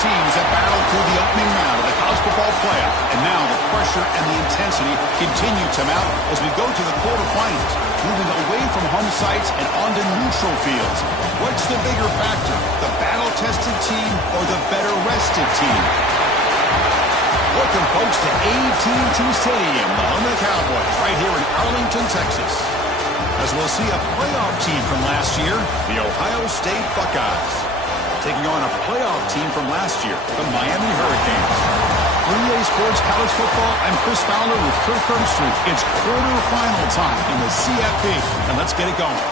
teams have battled through the opening round of the college football playoff, and now the pressure and the intensity continue to mount as we go to the quarterfinals, moving away from home sites and onto neutral fields. What's the bigger factor, the battle-tested team or the better-rested team? Welcome, folks, to AT&T Stadium, the home of the Cowboys, right here in Arlington, Texas. As we'll see a playoff team from last year, the Ohio State Buckeyes, taking on a playoff team from last year, the Miami Hurricanes. For EA Sports College Football, I'm Chris Fowler with Kirk Herbstreit. It's quarterfinal time in the CFP, and let's get it going.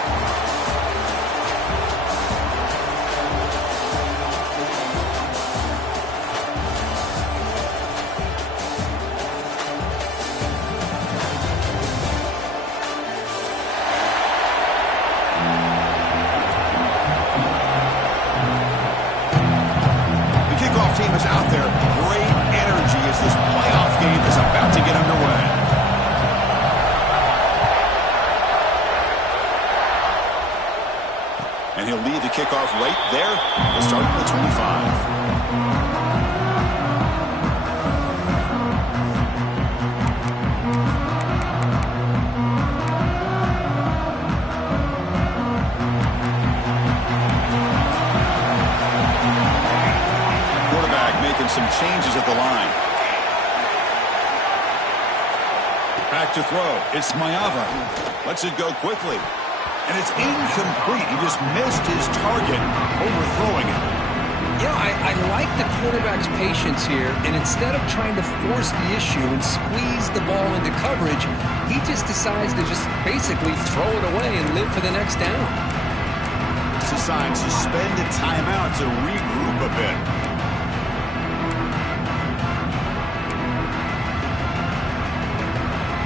Team is out there. Great energy as this playoff game is about to get underway. And he'll lead the kickoff right there. He'll start at the 25. Making some changes at the line. Back to throw. It's Mayava. Lets it go quickly. And it's incomplete. He just missed his target, overthrowing it. You know, I like the quarterback's patience here, and instead of trying to force the issue and squeeze the ball into coverage, he just decides to just basically throw it away and live for the next down. It's a sign, suspend a timeout to regroup a bit.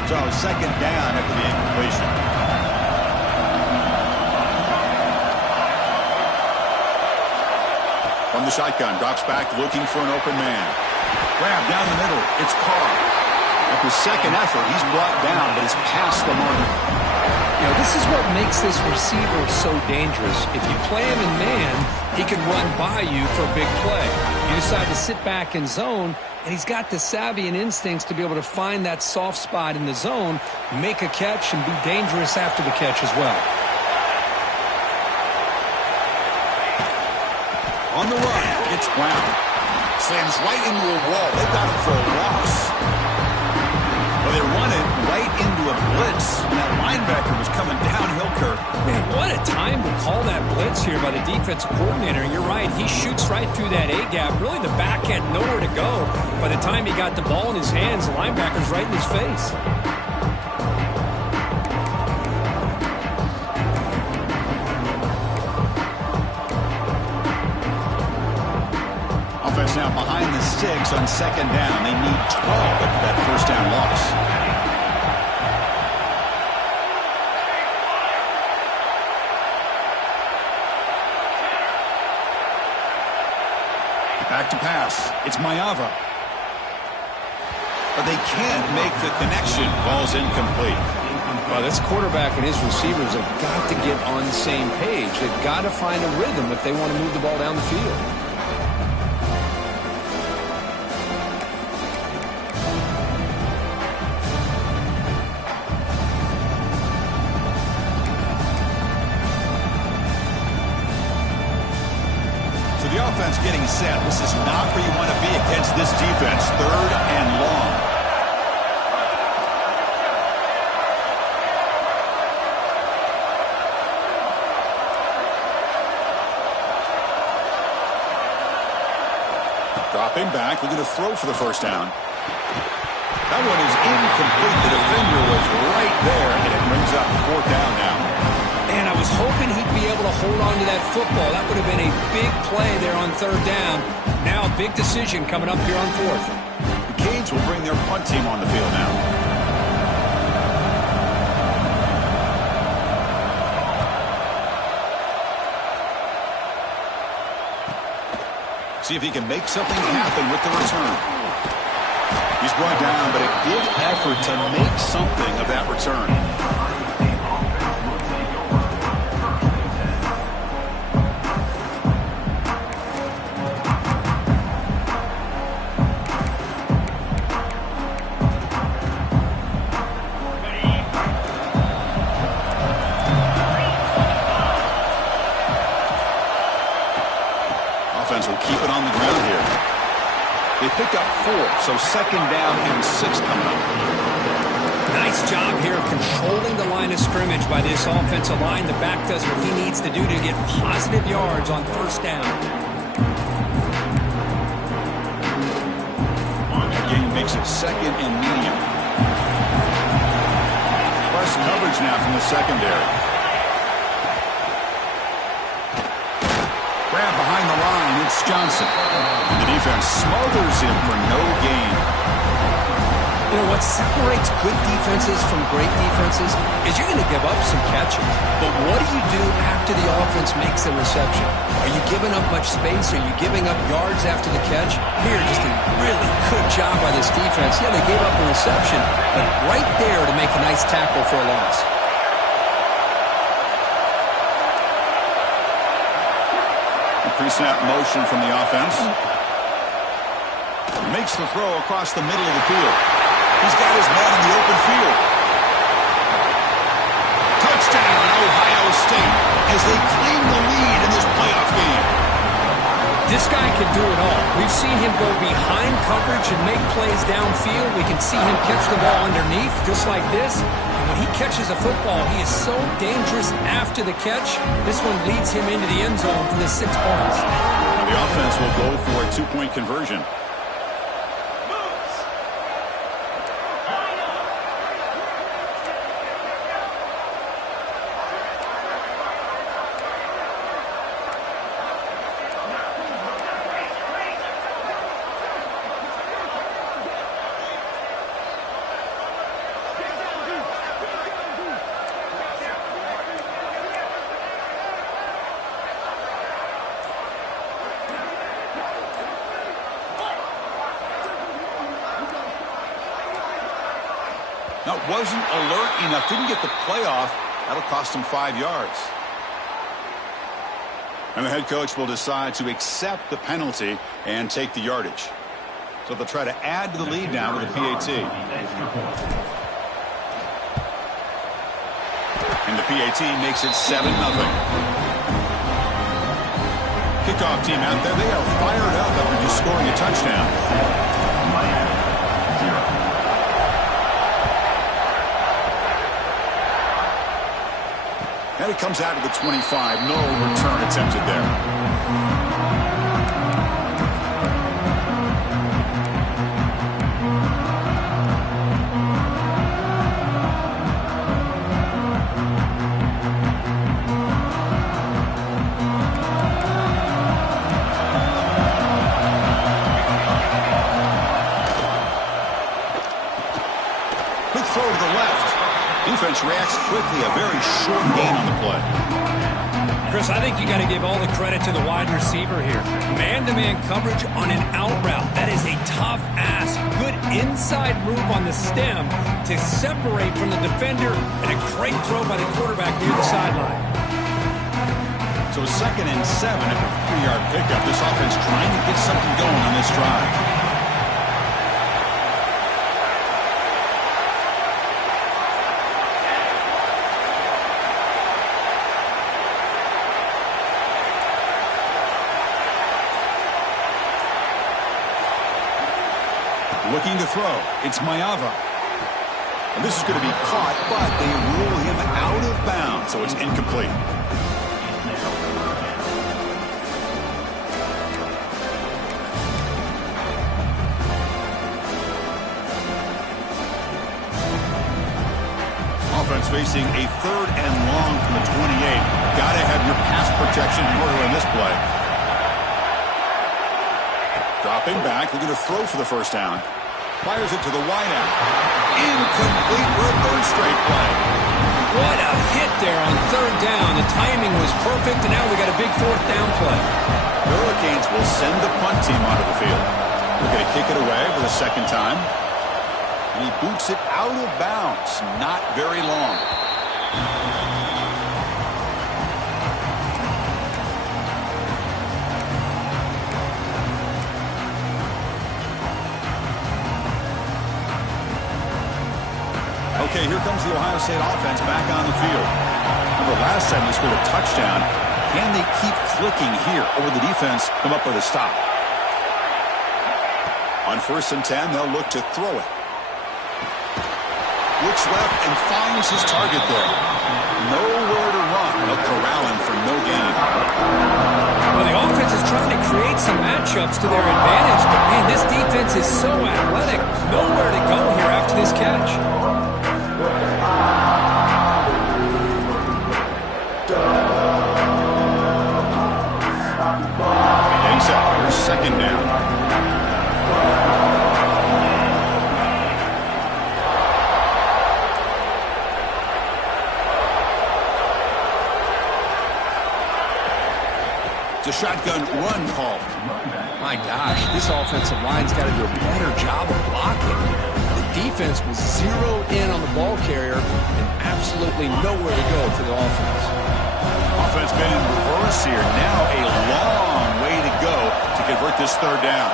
So second down after the incompletion. From the shotgun, drops back looking for an open man. Grab down the middle. It's Carr. After second effort, he's brought down, but he's past the mark. You know, this is what makes this receiver so dangerous. If you play him in man, he can run by you for a big play. You decide to sit back in zone, and he's got the savvy and instincts to be able to find that soft spot in the zone, make a catch, and be dangerous after the catch as well. On the run, it's Brown. Slams right into a wall. They've got him for a loss. Well, they run it right into a blitz, and that linebacker was coming downhill, Kirk. Man, what a time to call that blitz here by the defensive coordinator. You're right, he shoots right through that A-gap. Really, the back had nowhere to go. By the time he got the ball in his hands, the linebacker's right in his face. Offense now behind the sticks on second down. They need 12 after that first down loss. Back to pass. It's Mayava. But they can't make the connection. Ball's incomplete. Well, this quarterback and his receivers have got to get on the same page. They've got to find a rhythm if they want to move the ball down the field. The offense getting set. This is not where you want to be against this defense. Third and long. Dropping back, looking to throw for the first down. That one is incomplete. The defender was right there, and it brings up fourth down now. Man, I was hoping he'd be able to hold on to that football. That would have been a big play there on third down. Now a big decision coming up here on fourth. The Canes will bring their punt team on the field now. See if he can make something happen with the return. He's brought down, but a good effort to make something of that return. picked up 4, so second down and 6 coming up. Nice job here of controlling the line of scrimmage by this offensive line. The back does what he needs to do to get positive yards on first down. That gain makes it second and medium. Plus coverage now from the secondary. Grab behind the line, it's Johnson. And the defense smothers him for no gain. You know, what separates good defenses from great defenses is you're going to give up some catches. But what do you do after the offense makes the reception? Are you giving up much space? Are you giving up yards after the catch? Here, just a really good job by this defense. Yeah, they gave up a reception, but right there to make a nice tackle for a loss. Pre-snap motion from the offense. Makes the throw across the middle of the field. He's got his man in the open field. Touchdown, Ohio State, as they claim the lead in this playoff game. This guy can do it all. We've seen him go behind coverage and make plays downfield. We can see him catch the ball underneath, just like this. And when he catches a football, he is so dangerous after the catch. This one leads him into the end zone for the 6 points. Now the offense will go for a 2-point conversion. Now, wasn't alert enough, didn't get the playoff. That'll cost him 5 yards. And the head coach will decide to accept the penalty and take the yardage. So they'll try to add to the lead now with a PAT. And the PAT makes it 7-0. Kickoff team out there, they are fired up after just scoring a touchdown. And it comes out to the 25. No return attempted there. Quick throw to the left. Defense reacts quickly. A very short gain on the play. Chris, I think you got to give all the credit to the wide receiver here. Man-to-man coverage on an out route. That is a tough ask. Good inside move on the stem to separate from the defender, and a great throw by the quarterback near the sideline. So 2nd and 7 at the 3-yard pickup. This offense trying to get something going on this drive. Looking to throw. It's Mayava. And this is going to be caught, but they rule him out of bounds, so it's incomplete. Offense facing a 3rd and long from the 28. Got to have your pass protection in order in this play. Dropping back, looking to throw for the first down. Fires it to the wideout. Incomplete for a 3rd straight play. What a hit there on 3rd down. The timing was perfect, and now we got a big 4th down play. Hurricanes will send the punt team onto the field. We're going to kick it away for the 2nd time. And he boots it out of bounds. Not very long. Okay, here comes the Ohio State offense back on the field. Remember, last time they scored a touchdown. Can they keep flicking here, or will the defense come up with a stop? On 1st and 10, they'll look to throw it. Looks left and finds his target there. Nowhere to run. They'll corral him for no gain. Well, the offense is trying to create some matchups to their advantage, but, man, this defense is so athletic. Nowhere to go here after this catch. He's out. Here's 2nd down. It's a shotgun run call. My gosh, this offensive line's got to do a better job of blocking. The defense was zeroed in on the ball carrier and absolutely nowhere to go for the offense. Offense been in reverse here. Now a long way to go to convert this 3rd down.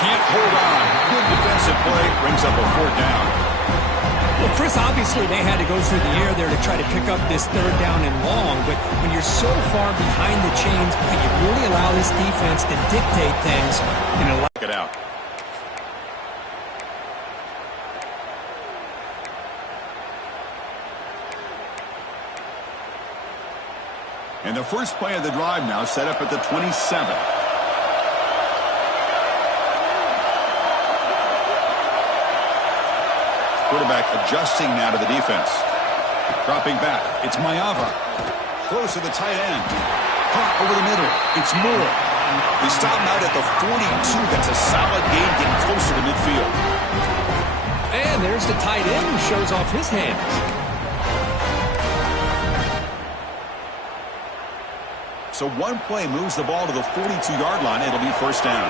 Can't hold on. Good defensive play. Brings up a 4th down. Well, Chris, obviously they had to go through the air there to try to pick up this 3rd down and long, but when you're so far behind the chains, you really allow this defense to dictate things and allow it out. And the first play of the drive now set up at the 27. Quarterback adjusting now to the defense. Dropping back. It's Mayava. Throws to the tight end. Caught over the middle. It's Moore. They stop him out at the 42. That's a solid gain getting closer to midfield. And there's the tight end who shows off his hands. So one play moves the ball to the 42-yard line. It'll be 1st down.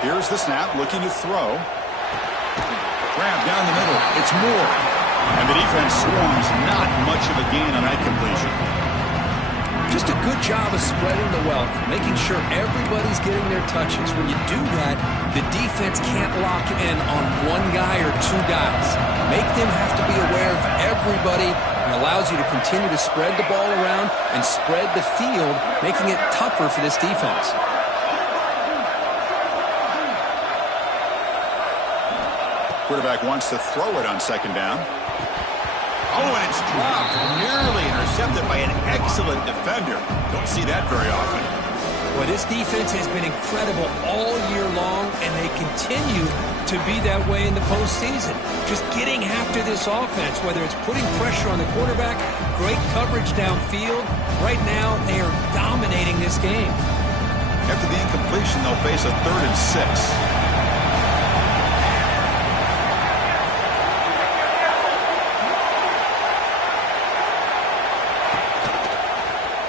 Here's the snap, looking to throw. Grab down the middle. It's Moore. And the defense swarms. Not much of a gain on that completion. Just a good job of spreading the wealth, making sure everybody's getting their touches. When you do that, the defense can't lock in on one guy or 2 guys. Make them have to be aware of everybody. It allows you to continue to spread the ball around and spread the field, making it tougher for this defense. Quarterback wants to throw it on 2nd down. Oh, and it's dropped. Nearly intercepted by an excellent defender. Don't see that very often. Well, this defense has been incredible all year long, and they continue to be that way in the postseason. Just getting after this offense, whether it's putting pressure on the quarterback, great coverage downfield. Right now, they are dominating this game. After the incompletion, they'll face a 3rd and 6.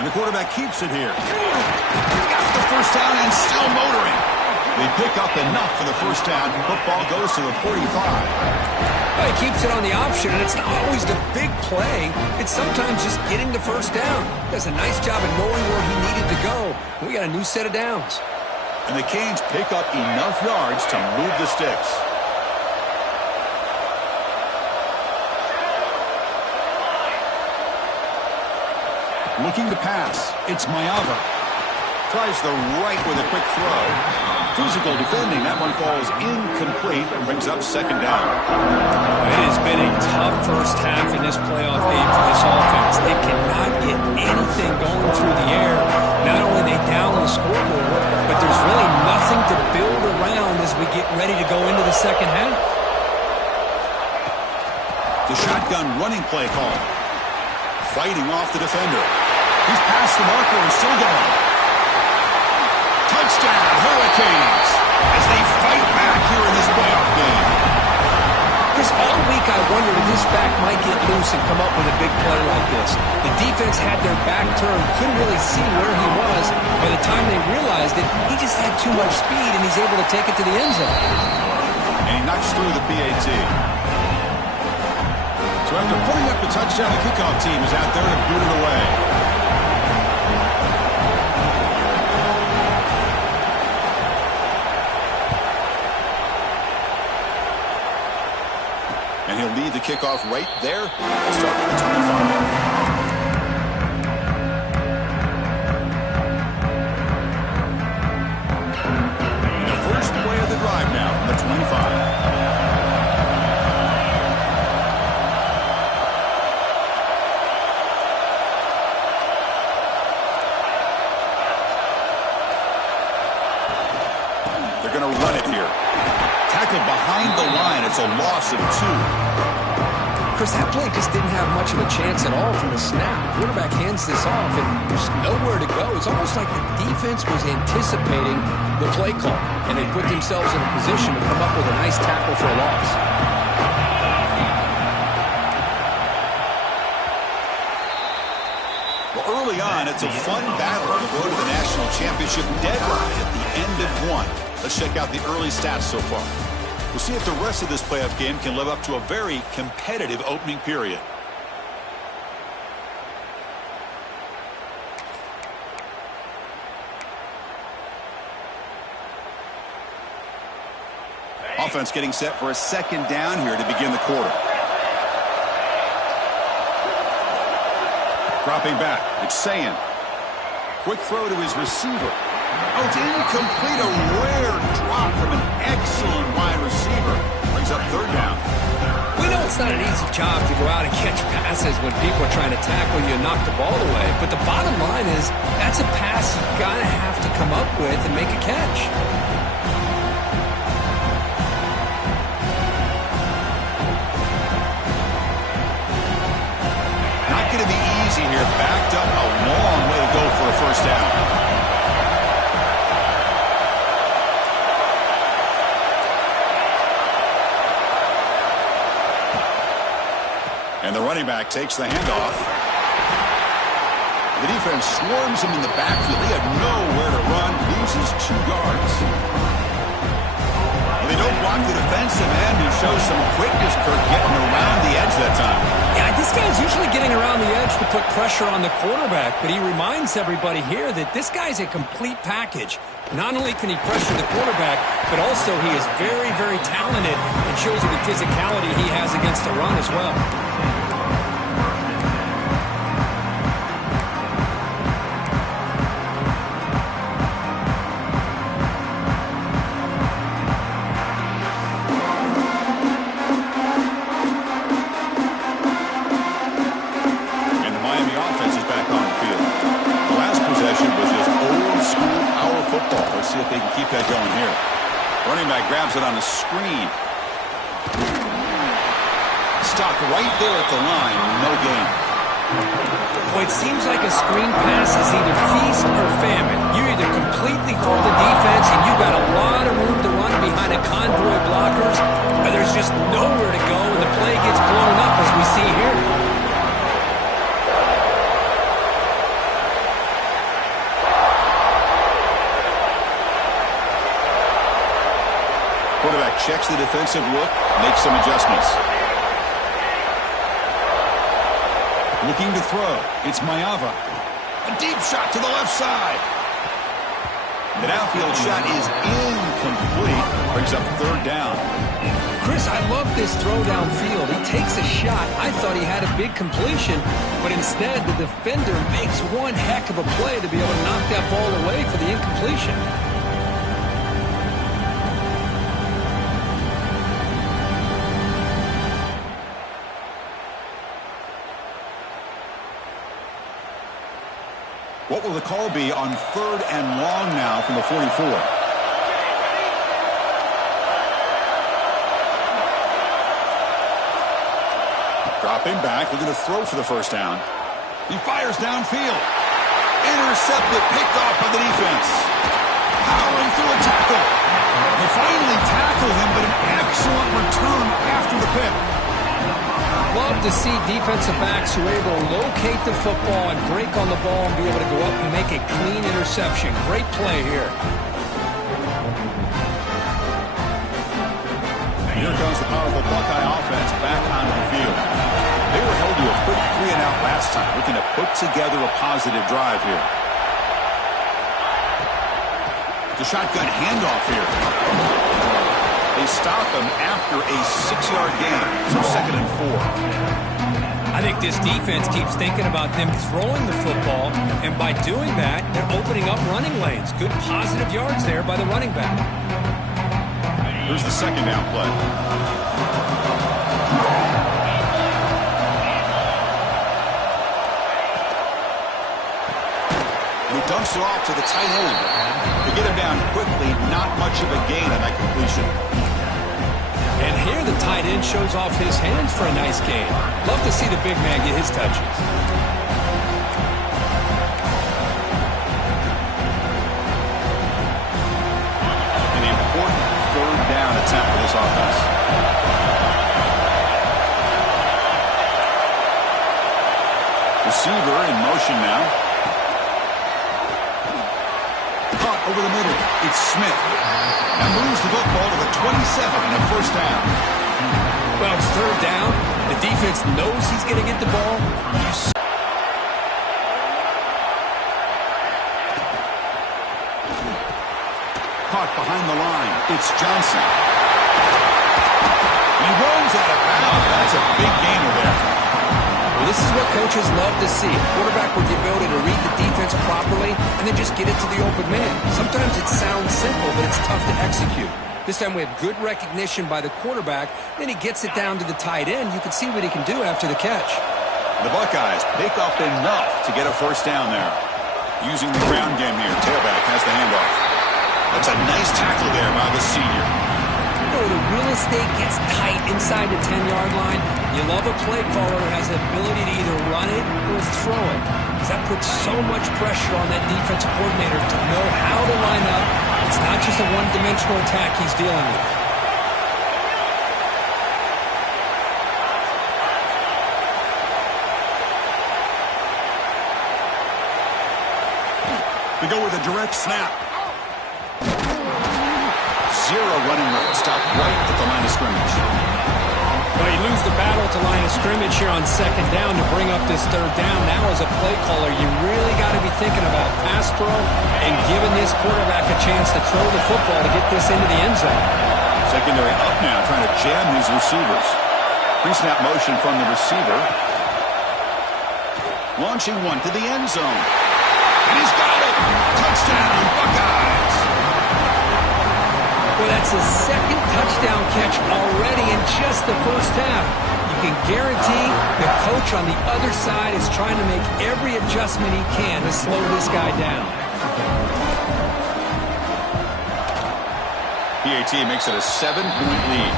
And the quarterback keeps it here. Got the 1st down and still motoring. They pick up enough for the 1st down. Football goes to the 45. Well, he keeps it on the option, and it's not always the big play. It's sometimes just getting the 1st down. Does a nice job of knowing where he needed to go. We got a new set of downs. And the Canes pick up enough yards to move the sticks. Looking to pass. It's Mayava. Tries the right with a quick throw. Physical defending. That one falls incomplete and brings up 2nd down. It has been a tough first half in this playoff game for this offense. They cannot get anything going through the air. Not only are they down the scoreboard, but there's really nothing to build around as we get ready to go into the 2nd half. The shotgun running play call. Fighting off the defender. He's past the marker and still going. Touchdown, Hurricanes, as they fight back here in this playoff game. Just all week I wondered if this back might get loose and come up with a big play like this. The defense had their back turned, couldn't really see where he was. By the time they realized it, he just had too much speed, and he's able to take it to the end zone. And he knocks through the PAT. So after putting up the touchdown, the kickoff team is out there to boot it away. And he'll lead the kickoff right there. Start at the 25. Now from the 25. They're going to run it here. Tackled behind the line. It's a loss of 2. Chris, that play just didn't have much of a chance at all from the snap. Quarterback hands this off, and there's nowhere to go. It's almost like the defense was anticipating the play call, and they put themselves in a position to come up with a nice tackle for a loss. Well, early on, it's a fun battle on the road to the national championship deadline at the end of 1. Let's check out the early stats so far. We'll see if the rest of this playoff game can live up to a very competitive opening period. Offense getting set for a second down here to begin the quarter. Dropping back, it's Sayin. Quick throw to his receiver. Oh, it's incomplete. A rare drop from an excellent wide receiver. Brings up third down. We know it's not an easy job to go out and catch passes when people are trying to tackle you and knock the ball away. But the bottom line is that's a pass you gotta have to come up with and make a catch. Not going to be easy here. Backed up a long way to go for a first down. And the running back takes the handoff. The defense swarms him in the backfield. He had nowhere to run, loses 2 yards. Well, they don't block the defensive end, who shows some quickness, Kirk, getting around the edge that time. Yeah, this guy's usually getting around the edge to put pressure on the quarterback, but he reminds everybody here that this guy's a complete package. Not only can he pressure the quarterback, but also he is very, very talented and shows you the physicality he has against the run as well. See if they can keep that going here. Running back grabs it on a screen. Stopped right there at the line. No gain. Boy, it seems like a screen pass is either feast or famine. You either completely throw the defense and you got a lot of room to run behind a convoy of blockers, or there's just nowhere to go and the play gets blown up as we see here. Quarterback checks the defensive look, makes some adjustments. Looking to throw. It's Mayava. A deep shot to the left side. The downfield shot is incomplete. Brings up third down. Chris, I love this throw downfield. He takes a shot. I thought he had a big completion, but instead the defender makes one heck of a play to be able to knock that ball away for the incompletion. What will the call be on third and long now from the 44? Dropping back, looking to throw for the first down. He fires downfield. Intercepted, picked off by the defense. Powering through a tackle. They finally tackled him, but an excellent return after the pick. Love to see defensive backs who are able to locate the football and break on the ball and be able to go up and make a clean interception. Great play here. Here comes the powerful Buckeye offense back onto the field. They were held to a quick 3-and-out last time, looking to put together a positive drive here. The shotgun handoff here. They stop him after a 6-yard gain, so 2nd and 4. I think this defense keeps thinking about them throwing the football, and by doing that, they're opening up running lanes. Good positive yards there by the running back. Here's the 2nd down play. He dumps it off to the tight end. They get him down quickly, not much of a gain on that completion. And here the tight end shows off his hands for a nice gain. Love to see the big man get his touches. An important 3rd down attempt for this offense. Receiver in motion now. Caught over the middle. It's Smith. That moves the football to the 27 and a 1st down. Well, it's 3rd down. The defense knows he's going to get the ball. Caught behind the line. It's Johnson. He rolls out of bounds. That's a big gainer there. Well, this is what coaches love to see. A quarterback with the ability to read the defense properly and then just get it to the open man. Sometimes it sounds simple, but it's tough to execute. This time we have good recognition by the quarterback. Then he gets it down to the tight end. You can see what he can do after the catch. The Buckeyes pick up enough to get a 1st down there. Using the ground game here. Tailback has the handoff. That's a nice tackle there by the senior. You know, the real estate gets tight inside the 10-yard line. You love a play caller who has the ability to either run it or throw it. Because that puts so much pressure on that defensive coordinator to know how to line up. It's not just a one-dimensional attack he's dealing with. We go with a direct snap. 0 running room. Stop right at the line of scrimmage. Well, you lose the battle at the line of scrimmage here on 2nd down to bring up this 3rd down. Now as a play caller, you really got to be thinking about pass pro and giving this quarterback a chance to throw the football to get this into the end zone. Secondary up now, trying to jam these receivers. Pre-snap motion from the receiver. Launching one to the end zone. And he's got it! Touchdown, Buckeyes! Well, that's his 2nd touchdown catch already in just the 1st half. You can guarantee the coach on the other side is trying to make every adjustment he can to slow this guy down. PAT makes it a 7-point lead.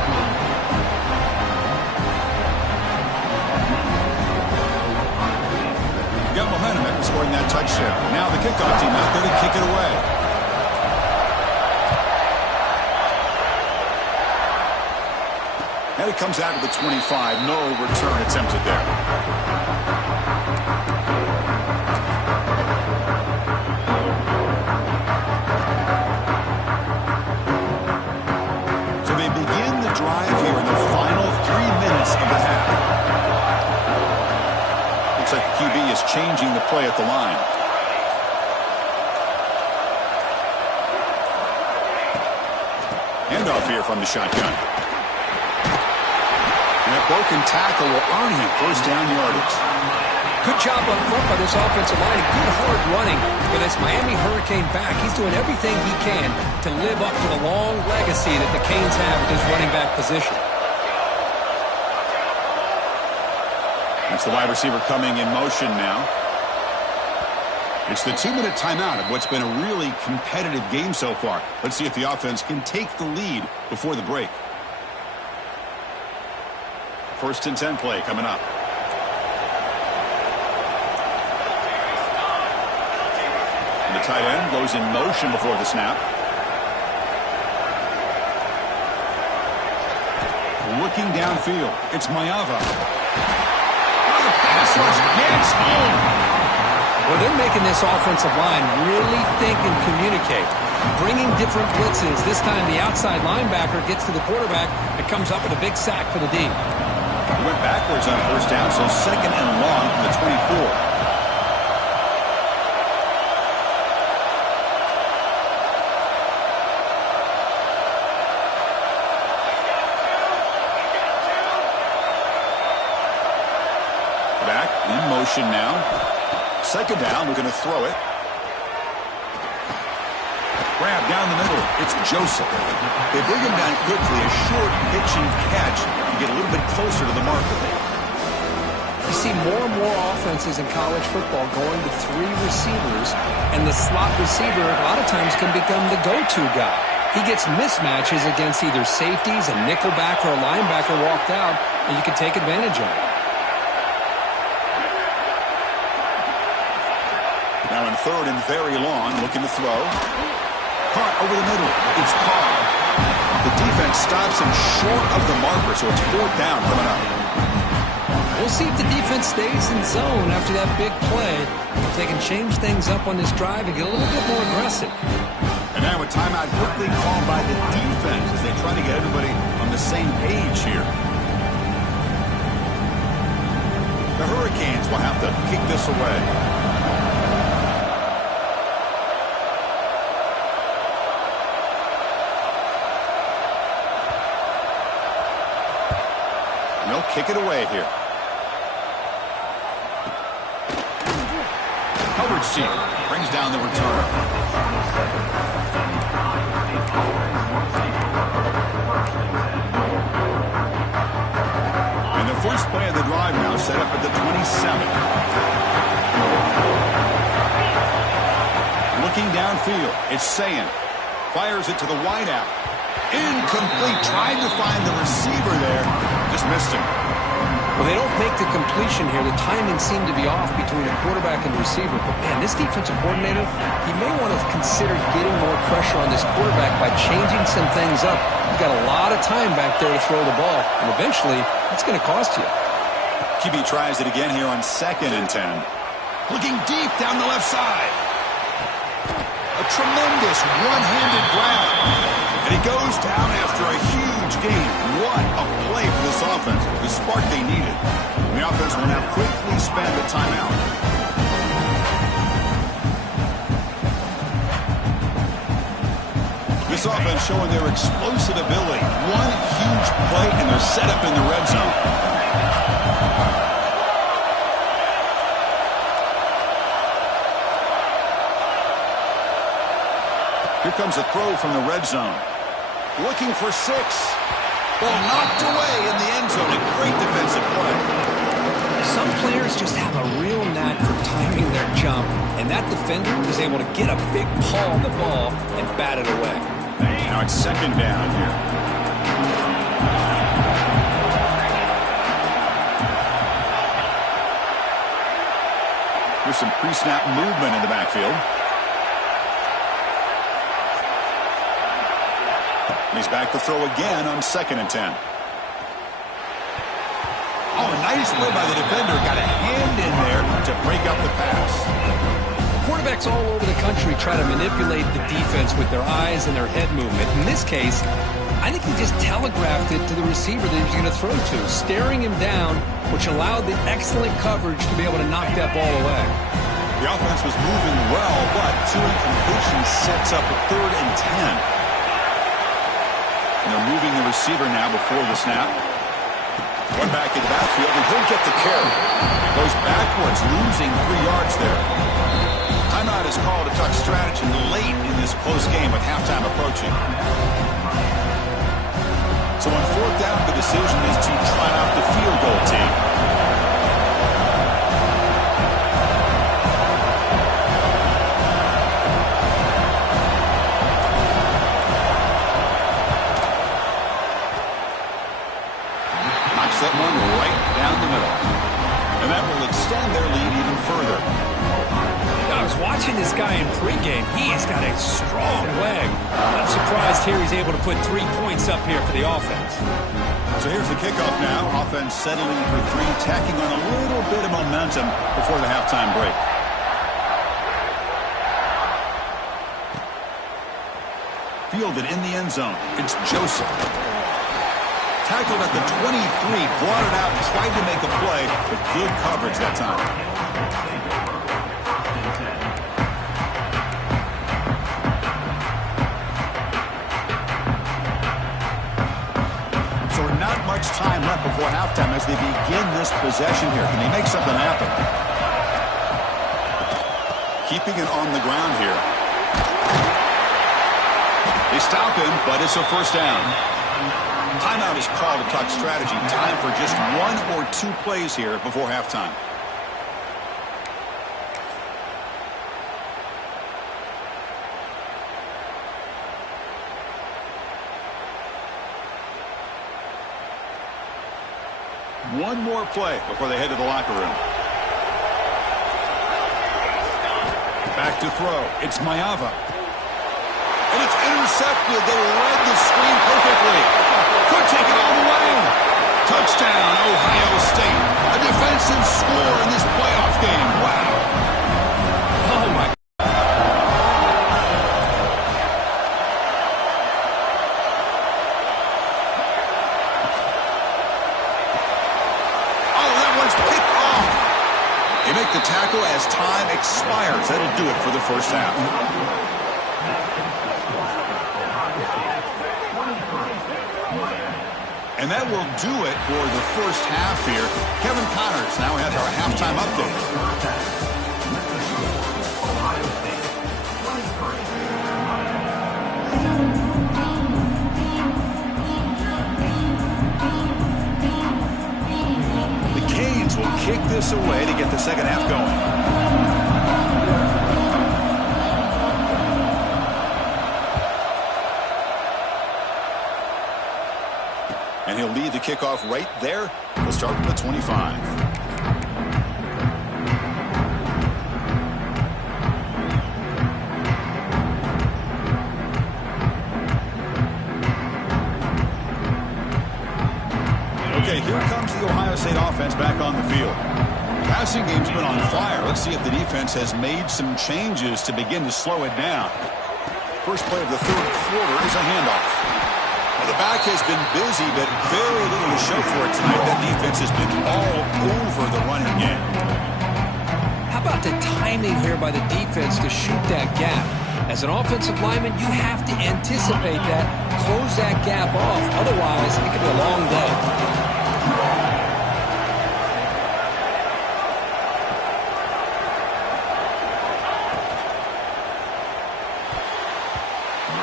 Got momentum after scoring that touchdown. Now the kickoff team out there to kick it away. And it comes out of the 25. No return attempted there. So they begin the drive here in the final 3 minutes of the half. Looks like the QB is changing the play at the line. Handoff here from the shotgun. That broken tackle will earn him 1st down yardage. Good job up front by this offensive line. Good hard running for this Miami Hurricane back. He's doing everything he can to live up to the long legacy that the Canes have at this running back position. That's the wide receiver coming in motion now. It's the 2-minute timeout of what's been a really competitive game so far. Let's see if the offense can take the lead before the break. 1st and 10 play coming up. And the tight end goes in motion before the snap. Looking downfield. It's Mayava. Oh, the pass rush gets home. Well, they're making this offensive line really think and communicate. Bringing different blitzes. This time the outside linebacker gets to the quarterback. It comes up with a big sack for the D. He went backwards on first down, so second and long from the 24. Back in motion now. Second down, we're going to throw it. Grab down the middle. It's Joseph. They bring him down quickly. A short pitch and catch to get a little bit closer to the marker. You see more and more offenses in college football going to three receivers, and the slot receiver a lot of times can become the go-to guy. He gets mismatches against either safeties, a nickelback, or a linebacker walked out, and you can take advantage of it. Now in third and very long, looking to throw. Caught over the middle. It's Carr. The defense stops him short of the marker, so it's fourth down coming up. We'll see if the defense stays in zone after that big play. If they can change things up on this drive and get a little bit more aggressive. And now a timeout quickly called by the defense as they try to get everybody on the same page here. The Hurricanes will have to kick this away. They'll kick it away here. Coverage team brings down the return. And the first play of the drive now set up at the 27. Looking downfield, it's Sayin. Fires it to the wideout. Incomplete. Tried to find the receiver there. Just missed him. Well, they don't make the completion here. The timing seemed to be off between the quarterback and the receiver. But, man, this defensive coordinator, he may want to consider getting more pressure on this quarterback by changing some things up. You've got a lot of time back there to throw the ball. And eventually, it's going to cost you. QB tries it again here on 2nd and 10. Looking deep down the left side. A tremendous one-handed grab. And he goes down after a huge gain. What a play for this offense. The spark they needed. And the offense will now quickly spend a timeout. This offense showing their explosive ability. One huge play and they're set up in the red zone. Here comes a throw from the red zone. Looking for 6. Ball knocked away in the end zone. A great defensive play. Some players just have a real knack for timing their jump, and that defender was able to get a big paw on the ball and bat it away. Now it's 2nd down here. Here's some pre-snap movement in the backfield. He's back to throw again on 2nd and 10. Oh, nice play by the defender. Got a hand in there to break up the pass. Quarterbacks all over the country try to manipulate the defense with their eyes and their head movement. In this case, I think he just telegraphed it to the receiver that he was going to throw to, staring him down, which allowed the excellent coverage to be able to knock that ball away. The offense was moving well, but 2 incompletions sets up a 3rd and 10. And they're moving the receiver now before the snap. One back in the backfield, and he'll get the carry. Goes backwards, losing 3 yards there. Timeout is called to talk strategy late in this close game with halftime approaching. So on 4th down, the decision is to try out the field goal team. That one right down the middle. And that will extend their lead even further. I was watching this guy in pregame. He's got a strong leg. I'm surprised here he's able to put 3 points up here for the offense. So here's the kickoff now. Offense settling for 3, tacking on a little bit of momentum before the halftime break. Fielded in the end zone. It's Joseph. Tackled at the 23, brought it out, tried to make a play, but good coverage that time. So not much time left before halftime as they begin this possession here. Can they make something happen? Keeping it on the ground here. They stop him, but it's a first down. Timeout is called to talk strategy. Time for just 1 or 2 plays here before halftime. One more play before they head to the locker room. Back to throw. It's Mayava. And it's intercepted. They read the screen perfectly. Could take it all the way. Touchdown, Ohio State. A defensive score in this playoff game. Wow. Oh, my. Oh, that one's picked off. They make the tackle as time expires. That'll do it for the first half. And that will do it for the first half here. Kevin Connors now has our halftime update. The Canes will kick this away to get the second half going. And he'll lead the kickoff right there. We'll start from the 25. Okay, here comes the Ohio State offense back on the field. Passing game's been on fire. Let's see if the defense has made some changes to begin to slow it down. First play of the third quarter is a handoff. Well, the back has been busy, but very little to show for it tonight. That defense has been all over the running game. How about the timing here by the defense to shoot that gap? As an offensive lineman, you have to anticipate that, close that gap off. Otherwise, it could be a long day.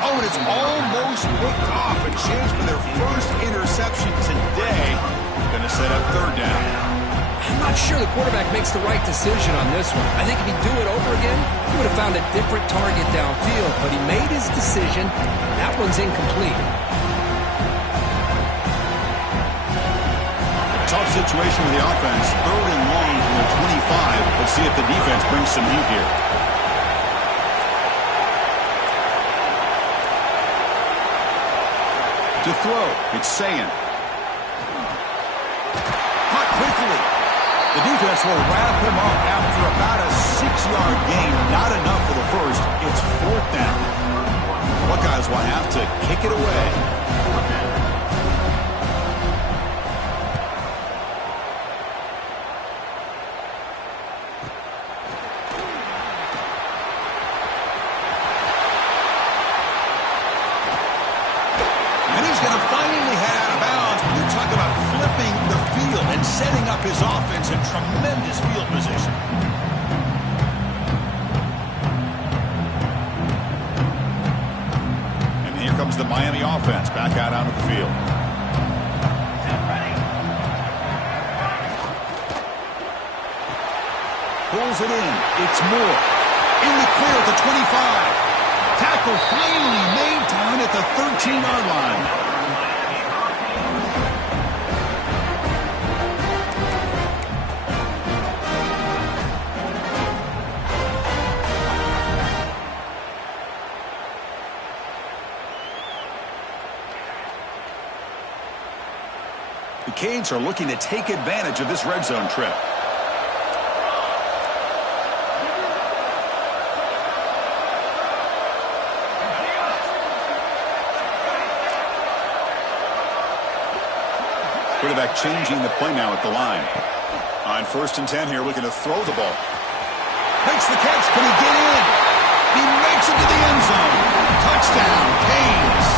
Oh, and it's almost picked off. A chance for their first interception today. Going to set up third down. I'm not sure the quarterback makes the right decision on this one. I think if he'd do it over again, he would have found a different target downfield. But he made his decision. That one's incomplete. Tough situation with the offense. Third and long from the 25. Let's see if the defense brings some heat here. To throw, it's Sayan. Caught quickly. The defense will wrap him up after about a 6-yard gain. Not enough for the first. It's fourth down. Buckeyes will have to kick it away. Setting up his offense in tremendous field position. And here comes the Miami offense back out onto the field. Pulls it in. It's Moore. In the clear at the 25. Tackle finally made down at the 13-yard line. The Canes are looking to take advantage of this red zone trip. Quarterback changing the play now at the line. On 1st and 10 here, looking to throw the ball. Makes the catch. Can he get in? He makes it to the end zone. Touchdown, Canes.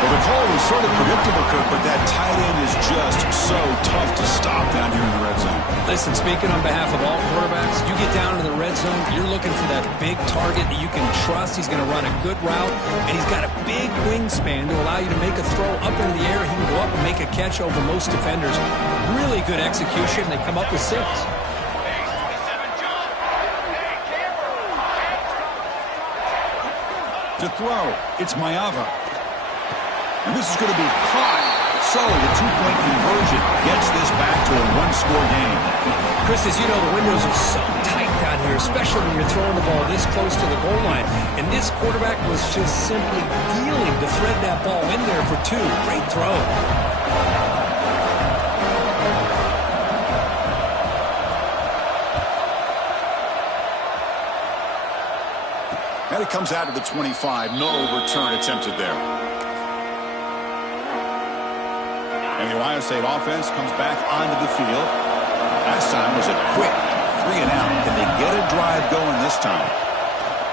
Well, the call was sort of predictable, Kirk, but that tight end is just so tough to stop down here in the red zone. Listen, speaking on behalf of all quarterbacks, you get down to the red zone, you're looking for that big target that you can trust. He's going to run a good route, and he's got a big wingspan to allow you to make a throw up into the air. He can go up and make a catch over most defenders. Really good execution. They come up with 6. To throw, it's Mayava. And this is going to be caught. So the 2-point conversion gets this back to a 1-score game. Chris, as you know, the windows are so tight down here, especially when you're throwing the ball this close to the goal line. And this quarterback was just simply dealing to thread that ball in there for 2. Great throw. And it comes out to the 25. No return attempted there. And the Ohio State offense comes back onto the field. Last time was a quick 3-and-out. Can they get a drive going this time?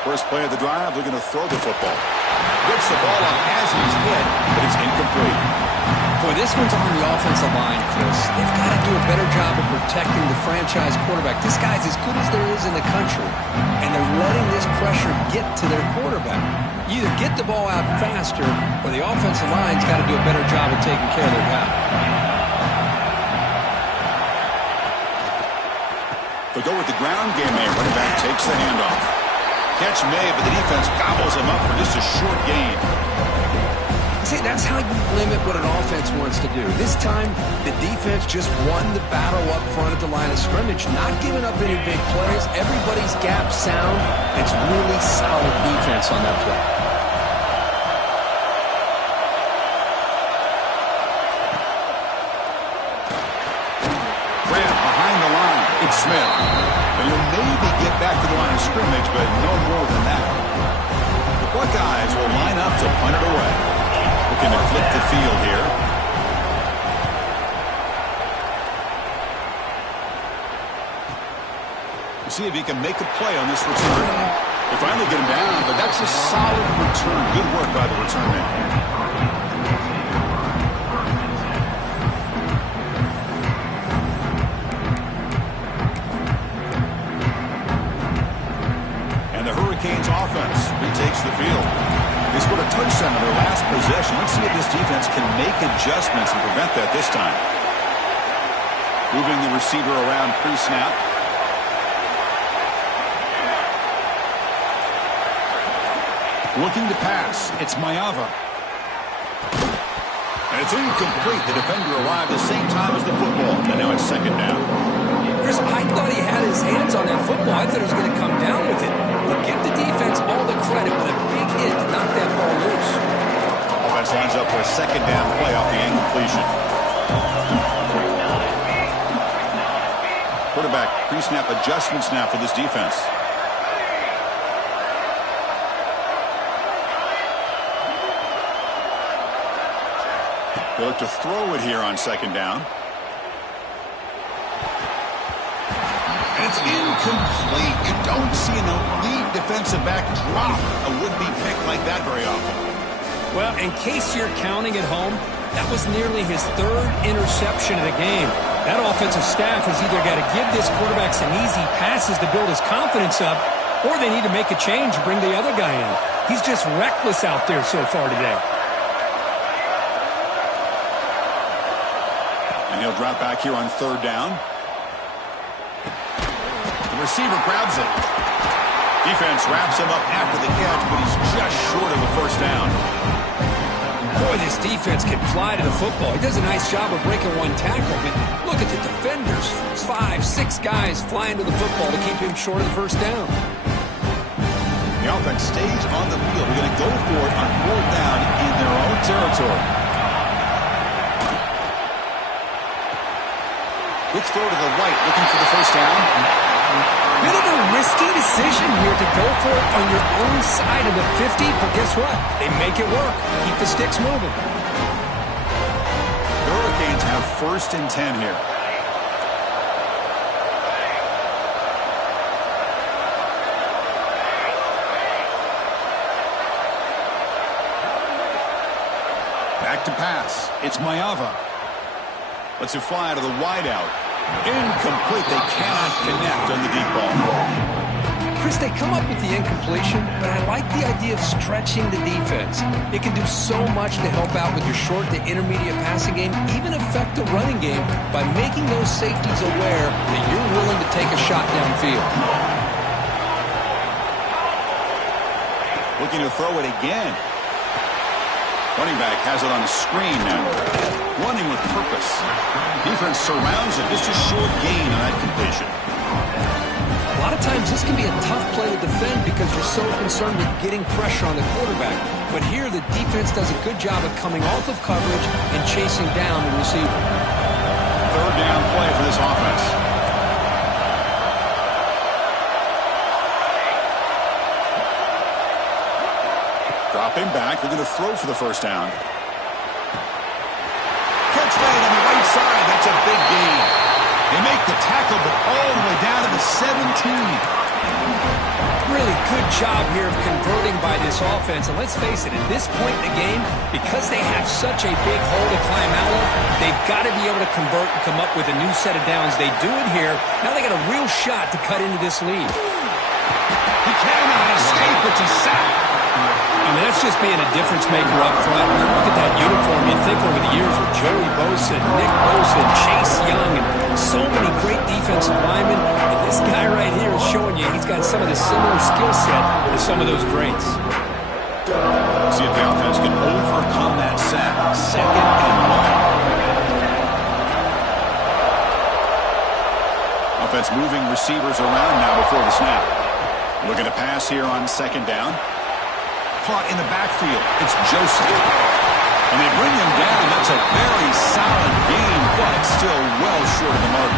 First play of the drive, they're going to throw the football. Gets the ball up as he's hit, but it's incomplete. Boy, this one's on the offensive line, Chris. They've got to do a better job of protecting the franchise quarterback. This guy's as good as there is in the country, and they're letting this pressure get to their quarterback. You either get the ball out faster, or the offensive line's got to do a better job of taking care of their guy. They'll go with the ground game there. Running back takes the handoff. Catch made, but the defense gobbles him up for just a short gain. See, that's how you limit what an offense wants to do. This time, the defense just won the battle up front at the line of scrimmage, not giving up any big plays. Everybody's gap sound. It's really solid defense on that play. Grant behind the line. It's Smith. And he'll maybe get back to the line of scrimmage, but no more than that. The Buckeyes will line up to punt it away. Looking to flip the field here. We'll see if he can make a play on this return. They finally get him down, but that's a solid return. Good work by the return man. And the Hurricanes offense retakes the field. They scored a touchdown on their last possession. Let's see if this defense can make adjustments and prevent that this time. Moving the receiver around pre-snap. Looking to pass. It's Mayava. And it's incomplete. The defender arrived the same time as the football. And now it's 2nd down. Chris, I thought he had his hands on that football. I thought he was going to come down with it. But give the defense all the credit with a big hit to knock that ball loose. Offense lines up for a 2nd down play off the incompletion. Quarterback pre-snap adjustments now for this defense. They look to throw it here on 2nd down. And it's incomplete. You don't see an elite defensive back drop a would-be pick like that very often. Well, in case you're counting at home, that was nearly his 3rd interception of the game. That offensive staff has either got to give this quarterback some easy passes to build his confidence up, or they need to make a change and bring the other guy in. He's just reckless out there so far today. And he'll drop back here on 3rd down. The receiver grabs it. Defense wraps him up after the catch, but he's just short of a 1st down. Boy, this defense can fly to the football. He does a nice job of breaking one tackle, but look at the defenders. 5, 6 guys flying to the football to keep him short of the 1st down. The offense stays on the field. They're going to go for it on 4th down in their own territory. Quick throw to the right, looking for the 1st down. Bit of a risky decision here to go for it on your own side of the 50, but guess what? They make it work. Keep the sticks moving. The Hurricanes have 1st and 10 here. Back to pass. It's Mayava. Lets it fly out of the wideout. Incomplete. They cannot connect on the deep ball. Chris, they come up with the incompletion, but I like the idea of stretching the defense. It can do so much to help out with your short to intermediate passing game, even affect the running game by making those safeties aware that you're willing to take a shot downfield. Looking to throw it again. Running back has it on the screen now. Running with purpose. Defense surrounds it. Just a short gain on that completion. A lot of times this can be a tough play to defend because you're so concerned with getting pressure on the quarterback. But here the defense does a good job of coming off of coverage and chasing down the receiver. 3rd down play for this offense. Dropping back. They're going to throw for the 1st down. Catch made on the right side. That's a big gain. They make the tackle, but all the way down to the 17. Really good job here of converting by this offense. And let's face it, at this point in the game, because they have such a big hole to climb out of, they've got to be able to convert and come up with a new set of downs. They do it here. Now they got a real shot to cut into this lead. He cannot escape. It's a sack. I mean, that's just being a difference maker up front. Look at that uniform. You think over the years with Joey Bosa, Nick Bosa, and Chase Young, and so many great defensive linemen. And this guy right here is showing you he's got some of the similar skill set to some of those greats. See if the offense can overcome that sack. 2nd and 1. Offense moving receivers around now before the snap. Looking to pass here on 2nd down. Caught in the backfield. It's Joseph. And they bring him down. That's a very solid gain, but still well short of the mark.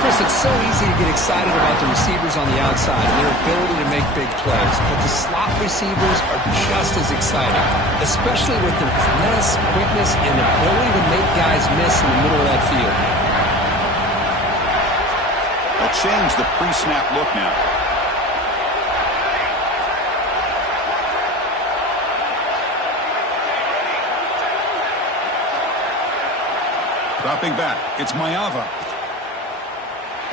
Chris, it's so easy to get excited about the receivers on the outside and their ability to make big plays. But the slot receivers are just as exciting, especially with their finesse, quickness, and ability to make guys miss in the middle of that field. They'll change the pre-snap look now. Dropping back, it's Mayava.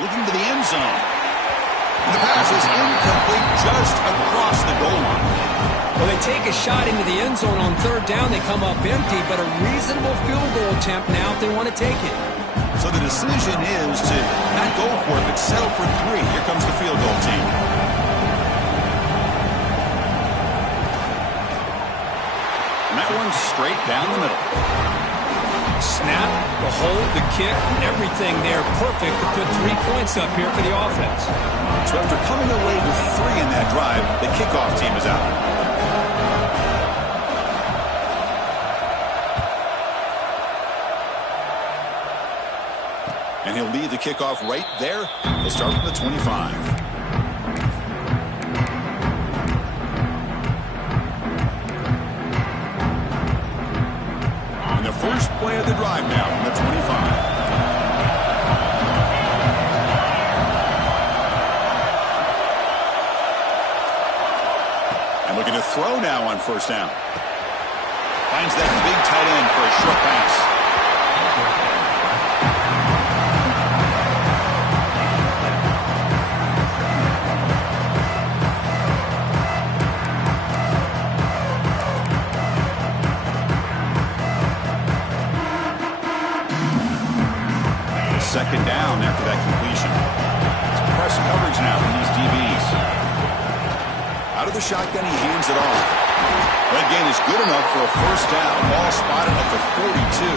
Looking to the end zone. And the pass is incomplete just across the goal line. Well, they take a shot into the end zone on 3rd down. They come up empty, but a reasonable field goal attempt now if they want to take it. So the decision is to not go for it, but settle for 3. Here comes the field goal team. And that one's straight down the middle. Snap, the hold, the kick, everything there perfect to put 3 points up here for the offense. So after coming away with 3 in that drive, the kickoff team is out. And he'll lead the kickoff right there. They'll start from the 25. First play of the drive now from the 25. And looking to throw now on 1st down. Finds that big tight end for a short pass. Second down after that completion. It's press coverage now from these DBs. Out of the shotgun, he hands it off. That gain is good enough for a 1st down. Ball spotted at the 42.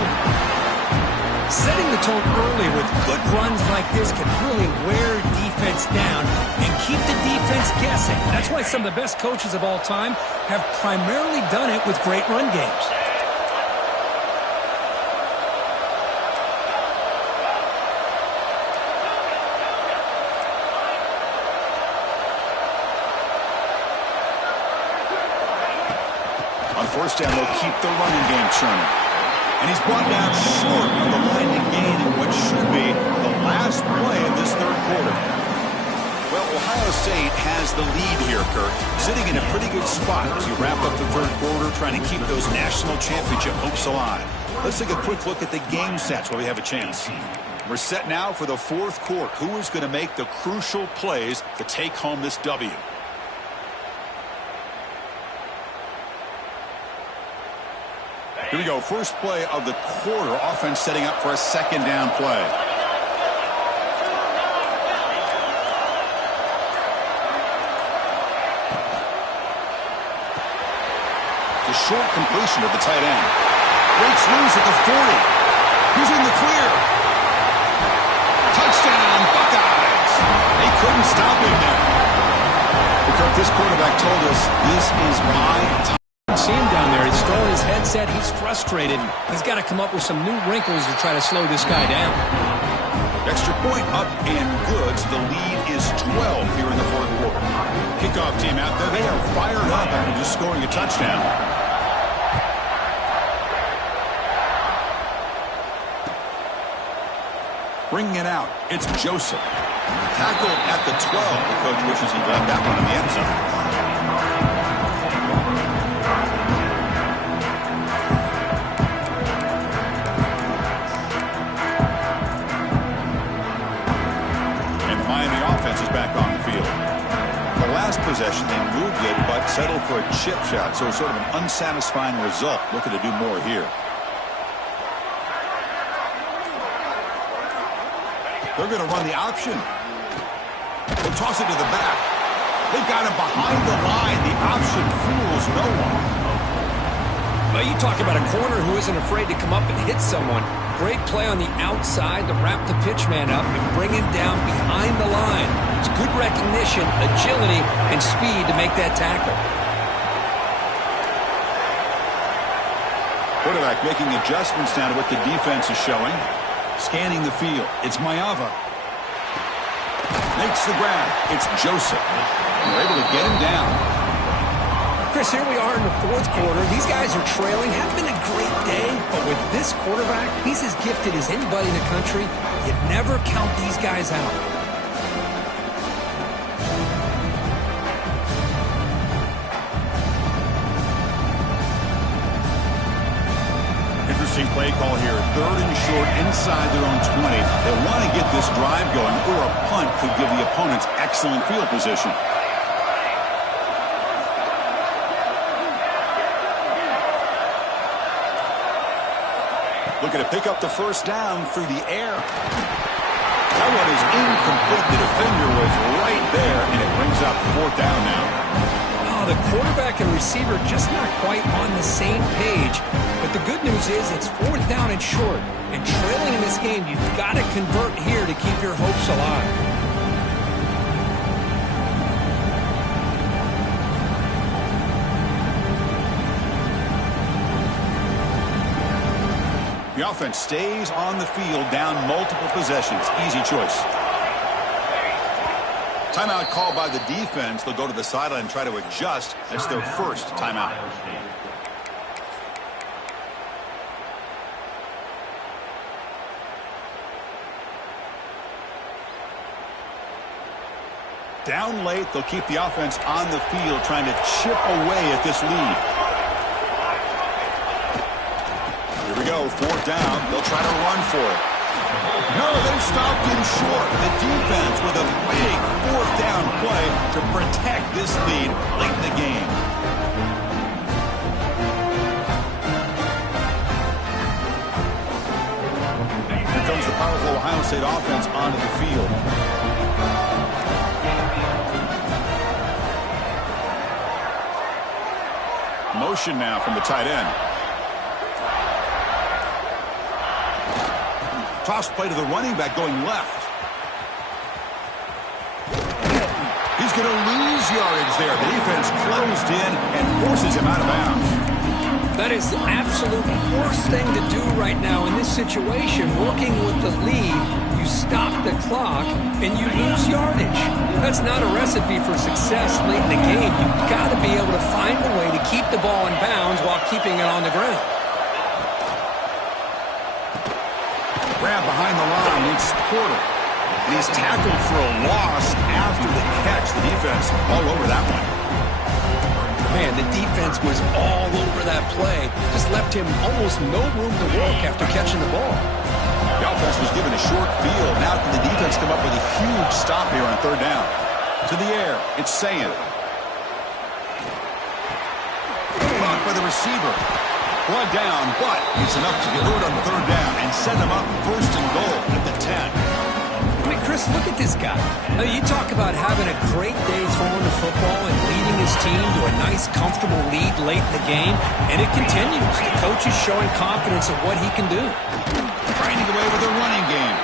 Setting the tone early with good runs like this can really wear defense down and keep the defense guessing. That's why some of the best coaches of all time have primarily done it with great run games. On 1st down, they'll keep the running game churning. And he's brought down short of the line to gain in what should be the last play of this third quarter. Well, Ohio State has the lead here, Kurt. Sitting in a pretty good spot as you wrap up the third quarter, trying to keep those national championship hopes alive. Let's take a quick look at the game stats while we have a chance. We're set now for the fourth quarter. Who is going to make the crucial plays to take home this W? Here we go. First play of the quarter. Offense setting up for a second down play. The short completion of the tight end. Breaks loose at the 40. He's in the clear. Touchdown, Buckeyes. They couldn't stop him there. Because this quarterback told us this is my time. See him down there. He's throwing his headset. He's frustrated. He's got to come up with some new wrinkles to try to slow this guy down. Extra point up and good. So the lead is 12 here in the fourth quarter. Kickoff team out there. They are fired up after just scoring a touchdown. Bringing it out. It's Joseph. Tackled at the 12. The coach wishes he got that one in the end zone. Is back on the field. The last possession, they moved it, but settled for a chip shot, so sort of an unsatisfying result. Looking to do more here. They're going to run the option. They'll toss it to the back. They've got him behind the line. The option fools no one. Well, you talk about a corner who isn't afraid to come up and hit someone. Great play on the outside to wrap the pitch man up and bring him down behind the line. It's good recognition, agility, and speed to make that tackle. Quarterback making adjustments now to what the defense is showing. Scanning the field. It's Mayava. Makes the grab. It's Joseph. They're able to get him down. Chris, here we are in the fourth quarter. These guys are trailing. Hasn't been a great day, but with this quarterback, he's as gifted as anybody in the country. You never count these guys out. Interesting play call here. Third and short inside their own 20. They want to get this drive going, or a punt could give the opponents excellent field position. Looking to pick up the first down through the air. That one is incomplete. The defender was right there, and it brings up fourth down now. Oh, the quarterback and receiver just not quite on the same page. But the good news is it's fourth down and short. And trailing in this game, you've got to convert here to keep your hopes alive. The offense stays on the field, down multiple possessions. Easy choice. Timeout called by the defense. They'll go to the sideline and try to adjust. That's their first timeout. Down late, they'll keep the offense on the field, trying to chip away at this lead. Here we go, fourth down. They'll try to run for it. No, they stopped him short. The defense with a big fourth down play to protect this lead late in the game. Here comes the powerful Ohio State offense onto the field. Motion now from the tight end. Toss play to the running back going left. He's going to lose yardage there. The defense closed in and forces him out of bounds. That is the absolute worst thing to do right now in this situation. Working with the lead, you stop the clock and you lose yardage. That's not a recipe for success late in the game. You've got to be able to find a way to keep the ball in bounds while keeping it on the ground. Grab behind the line. It's Porter. And he's tackled for a loss after the catch. The defense all over that one. Man, the defense was all over that play. Just left him almost no room to work after catching the ball. The offense was given a short field. Now can the defense come up with a huge stop here on third down? To the air. It's Sayan. Blocked by the receiver. Brought down, but it's enough to get it on third down and set him up first and goal at the 10. I mean, Chris, look at this guy. I mean, you talk about having a great day throwing the football and leading his team to a nice, comfortable lead late in the game, and it continues. The coach is showing confidence of what he can do. Trying to get away with a running game.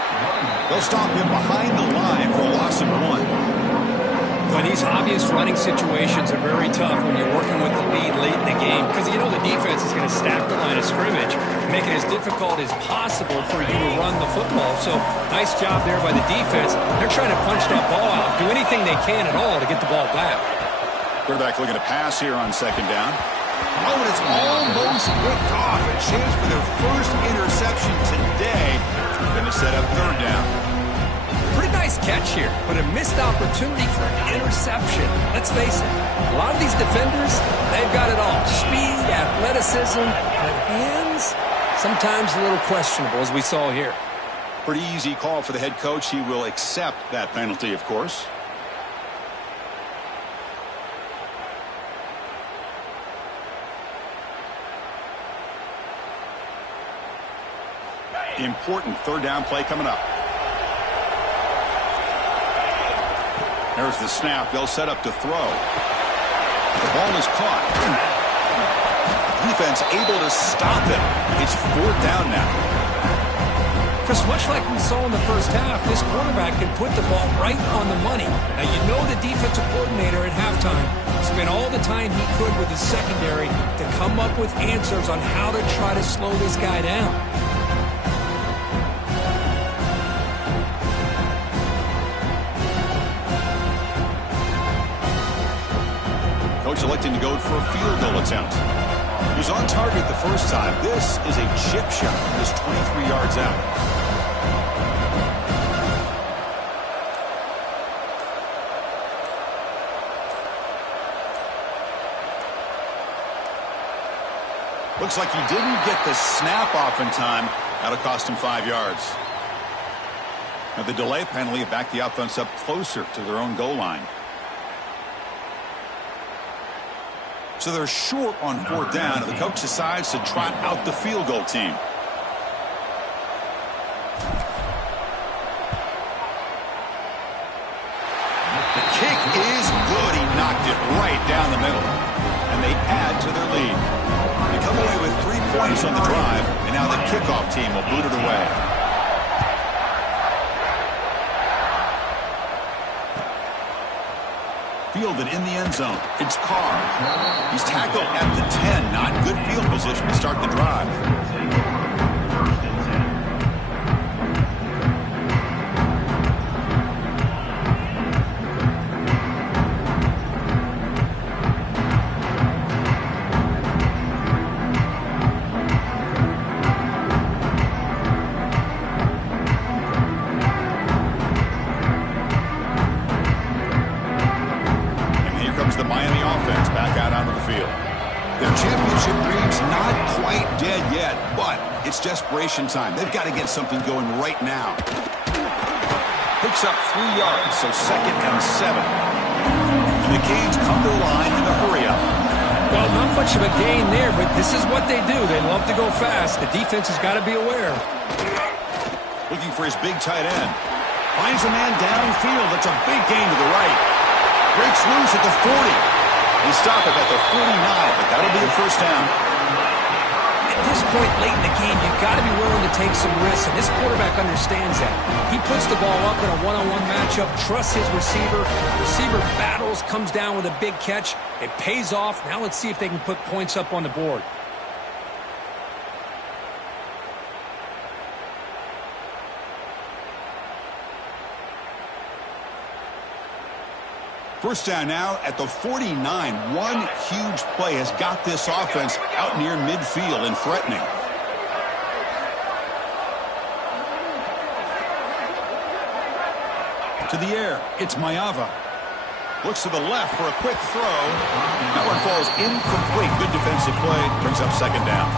They'll stop him behind the line for a loss of 1. But these obvious running situations are very tough when you're working with the lead late in the game because you know the defense is going to stack the line of scrimmage, make it as difficult as possible for you to run the football. So nice job there by the defense. They're trying to punch that ball out, do anything they can at all to get the ball back. Quarterback looking to pass here on second down. Oh, and it's almost picked off. A chance for their first interception today. Going to set up third down. Pretty nice catch here, but a missed opportunity for an interception. Let's face it, a lot of these defenders, they've got it all. Speed, athleticism, but hands, sometimes a little questionable, as we saw here. Pretty easy call for the head coach. He will accept that penalty, of course. Important third down play coming up. There's the snap. They'll set up to throw. The ball is caught. Defense able to stop him. It's fourth down now. Chris, much like we saw in the first half, this quarterback can put the ball right on the money. Now, you know the defensive coordinator at halftime spent all the time he could with his secondary to come up with answers on how to try to slow this guy down. Coach electing to go for a field goal attempt. He was on target the first time. This is a chip shot. Just 23 yards out. Looks like he didn't get the snap off in time. That'll cost him 5 yards. Now the delay penalty backed the offense up closer to their own goal line. So they're short on fourth down, and the coach decides to trot out the field goal team. The kick is good. He knocked it right down the middle. And they add to their lead. They come away with 3 points on the drive, and now the kickoff team will boot it away. Fielded in the end zone. It's Carr. He's tackled at the 10. Not good field position to start the drive. Desperation time. They've got to get something going right now. Picks up 3 yards, so 2nd and 7. And the Canes come to the line in a hurry up. Well, not much of a gain there, but this is what they do. They love to go fast. The defense has got to be aware. Looking for his big tight end. Finds a man downfield. That's a big gain to the right. Breaks loose at the 40. They stop it at the 49, but that'll be a first down. At this point late in the game, you've got to be willing to take some risks, and this quarterback understands that. He puts the ball up in a one-on-one matchup, trusts his receiver. Receiver battles, comes down with a big catch. It pays off. Now let's see if they can put points up on the board. First down now at the 49. One huge play has got this offense out near midfield and threatening. To the air, it's Mayava. Looks to the left for a quick throw. That one falls incomplete. Good defensive play. Brings up second down.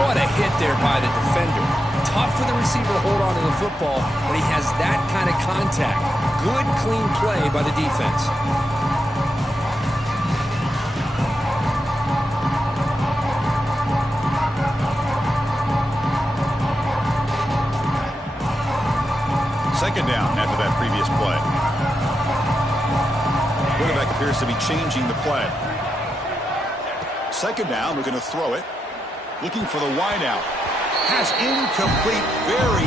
What a hit there by the defender. Tough for the receiver to hold on to the football when he has that kind of contact. Good, clean play by the defense. Second down after that previous play. Quarterback appears to be changing the play. Second down, we're going to throw it. Looking for the wideout. Pass incomplete. Very.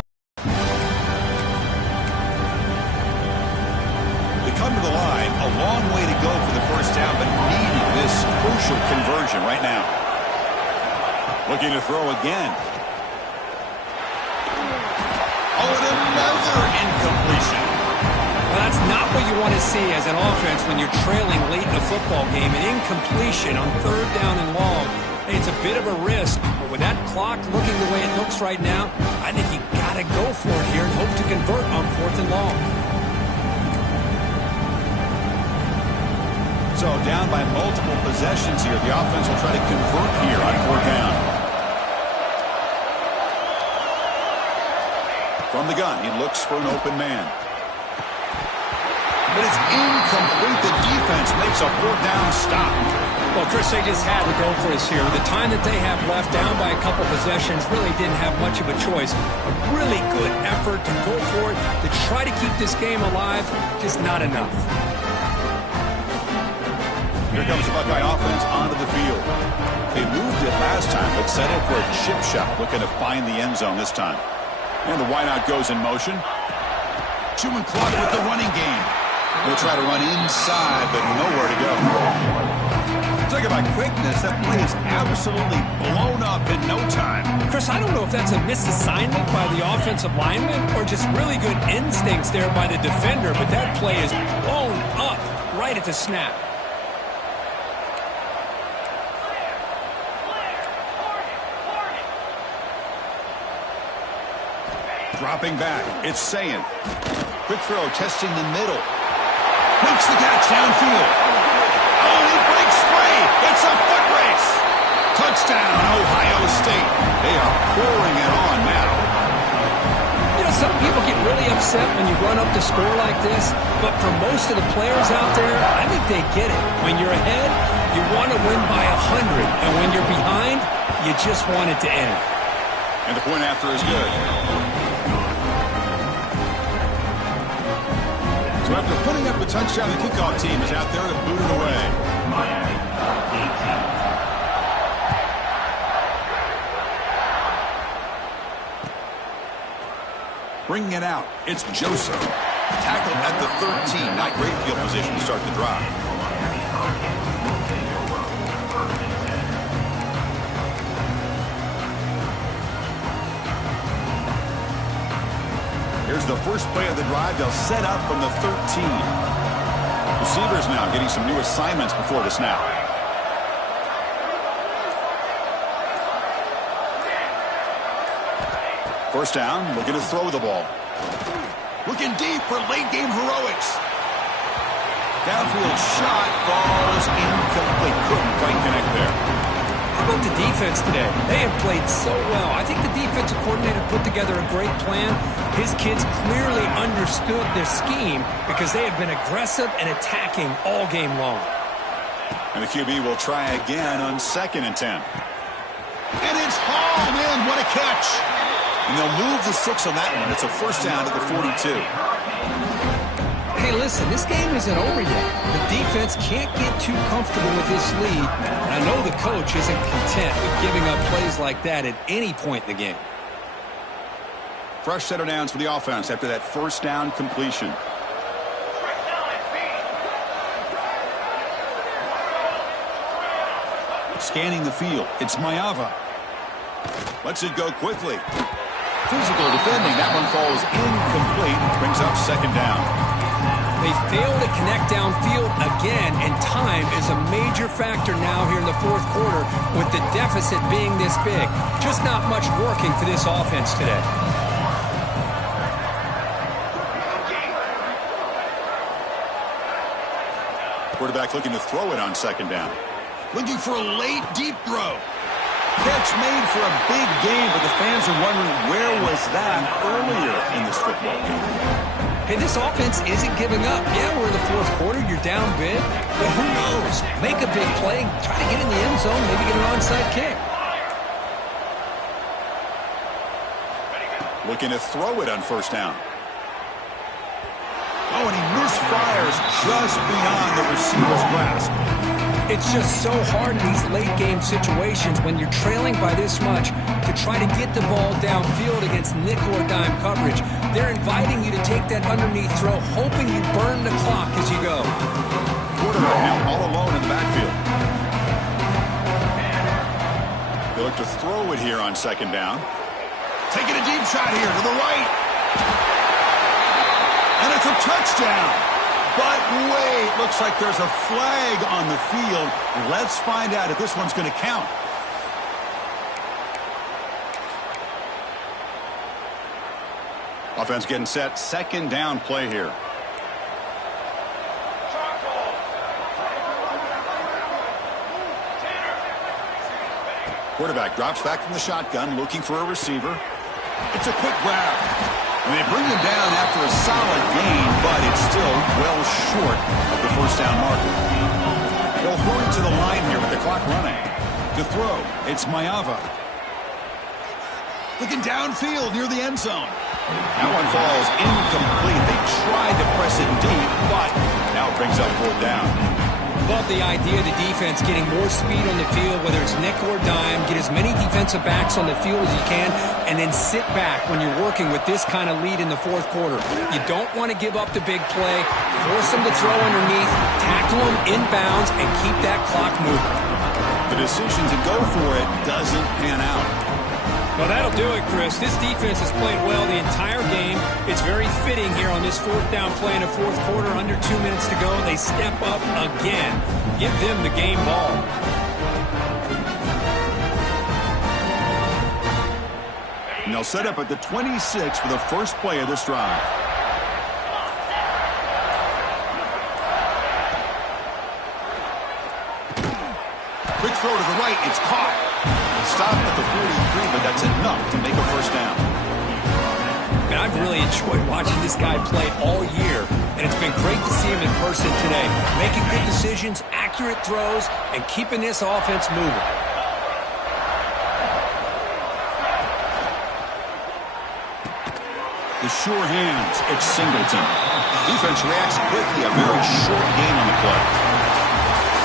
They come to the line. A long way to go for the first down, but needing this crucial conversion right now. Looking to throw again. Oh, and another incompletion. Well, that's not what you want to see as an offense when you're trailing late in a football game. An incompletion on third down and long. It's a bit of a risk, but with that clock looking the way it looks right now, I think you got to go for it here and hope to convert on fourth and long. So down by multiple possessions here. The offense will try to convert here on fourth down. From the gun, he looks for an open man. But it's incomplete. The defense makes a fourth down stop. Well, Chris, they just had to go for this here. With the time that they have left, down by a couple possessions, really didn't have much of a choice. A really good effort to go for it, to try to keep this game alive, just not enough. Here comes the Buckeye offense onto the field. They moved it last time, but settled for a chip shot, looking to find the end zone this time. And the wideout goes in motion. Chewing clock with the running game. They'll try to run inside, but nowhere to go. Talk about quickness. That play is absolutely blown up in no time. Chris, I don't know if that's a misassignment by the offensive lineman or just really good instincts there by the defender, but that play is blown up right at the snap. Dropping back, it's Sayin. Quick throw, testing the middle. Makes the catch downfield. Oh, he breaks free. It's a foot race. Touchdown, Ohio State. They are pouring it on now. You know, some people get really upset when you run up the score like this, but for most of the players out there, I think they get it. When you're ahead, you want to win by 100, and when you're behind, you just want it to end. And the point after is good. So after putting up a touchdown, the kickoff team is out there to boot it away. Bringing it out, it's Joseph. Tackled at the 13. Not great field position to start the drive. Here's the first play of the drive. They'll set up from the 13. Receivers now getting some new assignments before the snap. First down, looking to throw the ball. Looking deep for late-game heroics. Downfield shot falls incomplete. Couldn't quite connect there. How about the defense today? They have played so well. I think the defensive coordinator put together a great plan. His kids clearly understood their scheme because they have been aggressive and attacking all game long. And the QB will try again on 2nd and 10. And it's hauled in. What a catch. And they'll move the 6 on that one. It's a first down at the 42. Hey, listen, this game isn't over yet. The defense can't get too comfortable with this lead. And I know the coach isn't content with giving up plays like that at any point in the game. Fresh set of downs for the offense after that first down completion. Scanning the field, it's Mayava. Lets it go quickly. Physical defending, that one falls incomplete. Brings up second down. They fail to connect downfield again, and time is a major factor now here in the fourth quarter with the deficit being this big. Just not much working for this offense today. Quarterback looking to throw it on second down. Looking for a late, deep throw. Catch made for a big game, but the fans are wondering where was that earlier in this football game. Hey, this offense isn't giving up. Yeah, we're in the fourth quarter. You're down big. But who knows? Make a big play. Try to get in the end zone. Maybe get an onside kick. Looking to throw it on first down. Oh, and he misfires just beyond the receiver's grasp. It's just so hard in these late-game situations when you're trailing by this much to try to get the ball downfield against nickel or dime coverage. They're inviting you to take that underneath throw, hoping you burn the clock as you go. Quarterback now all alone in the backfield. They look to throw it here on second down. Taking a deep shot here to the right. And it's a touchdown. But wait, looks like there's a flag on the field. Let's find out if this one's going to count. Offense getting set. Second down play here. Quarterback drops back from the shotgun, looking for a receiver. It's a quick grab. And they bring him down after a solid gain, but it's still well short of the first down marker. They'll hurry to the line here with the clock running. To throw, it's Mayava. Looking downfield near the end zone. That one falls incomplete. They tried to press it deep, but now it brings up fourth down. Love the idea of the defense getting more speed on the field, whether it's nickel or dime. Get as many defensive backs on the field as you can, and then sit back when you're working with this kind of lead in the fourth quarter. You don't want to give up the big play. Force them to throw underneath, tackle them inbounds, and keep that clock moving. The decision to go for it doesn't pan out. Well, that'll do it, Chris. This defense has played well the entire game. It's very fitting here on this fourth down play in the fourth quarter. Under 2 minutes to go. They step up again. Give them the game ball. And they'll set up at the 26 for the first play of this drive. Quick throw to the right. It's caught. Stopped at the 43, but that's enough to make a first down. And I've really enjoyed watching this guy play all year, and it's been great to see him in person today. Making good decisions, accurate throws, and keeping this offense moving. The sure hands, it's Singleton. Defense reacts quickly, a very short gain on the play.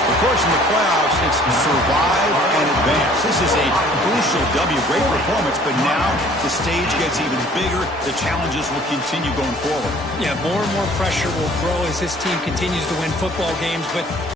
Of course, in the playoffs, it's survive and advance. This is a crucial W. Great performance, but now the stage gets even bigger. The challenges will continue going forward. Yeah, more and more pressure will grow as this team continues to win football games, but